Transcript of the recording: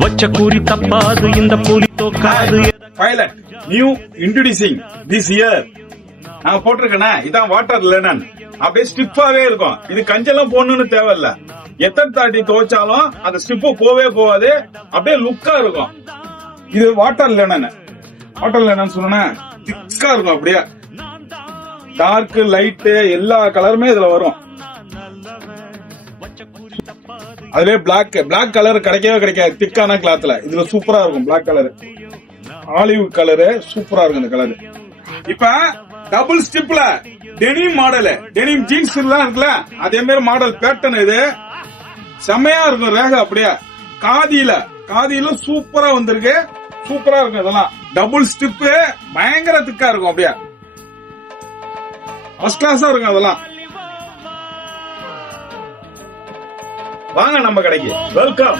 வச்ச கூறி தப்பாது இந்த புலி தோக்காது. Pilot new introducing this year நான் போட்டிருக்கேன்னா இதான் வாட்டர் லெனன். அப்படியே ஸ்டிப்பாவே இருக்கும். இது கஞ்செல்லாம் போடணும்னு தேவையில்ல. எத்தனை தாட்டி துவைச்சாலும் அந்த ஸ்டிப்பு போவே போவாது. அப்படியே லுக்கா இருக்கும். இது வாட்டர் லெனன். வாட்டர் லெனன் சொன்னா திக்கா இருக்கும். அப்படியே டார்க் லைட் எல்லா கலருமே இதுல வரும். அதுலயே பிளாக் கலர் கிடைக்கவே கிடைக்காது திக்கான கிளாத்ல. இதுல சூப்பரா இருக்கும். பிளாக் கலர், ஆலிவ் கலரு சூப்பரா இருக்கும் இந்த கலர். இப்ப டபுள் ஸ்டிப்ல டெனிம் மாடல், டெனிம் ஜீன்ஸ் எல்லாம் இருக்குல்ல, அதே மாதிரி மாடல் பேட்டர்ன். இது செம்மையா இருக்கும். ரேக அப்படியே காதியில சூப்பரா வந்திருக்கு. சூப்பரா இருக்கும். இதெல்லாம் டபுள் ஸ்டிப் பயங்கர திக்கா இருக்கும். அப்படியே ஃபர்ஸ்ட் கிளாஸா இருக்கும். அதெல்லாம் வாங்க நம்ம கடைக்கு. வெல்கம்.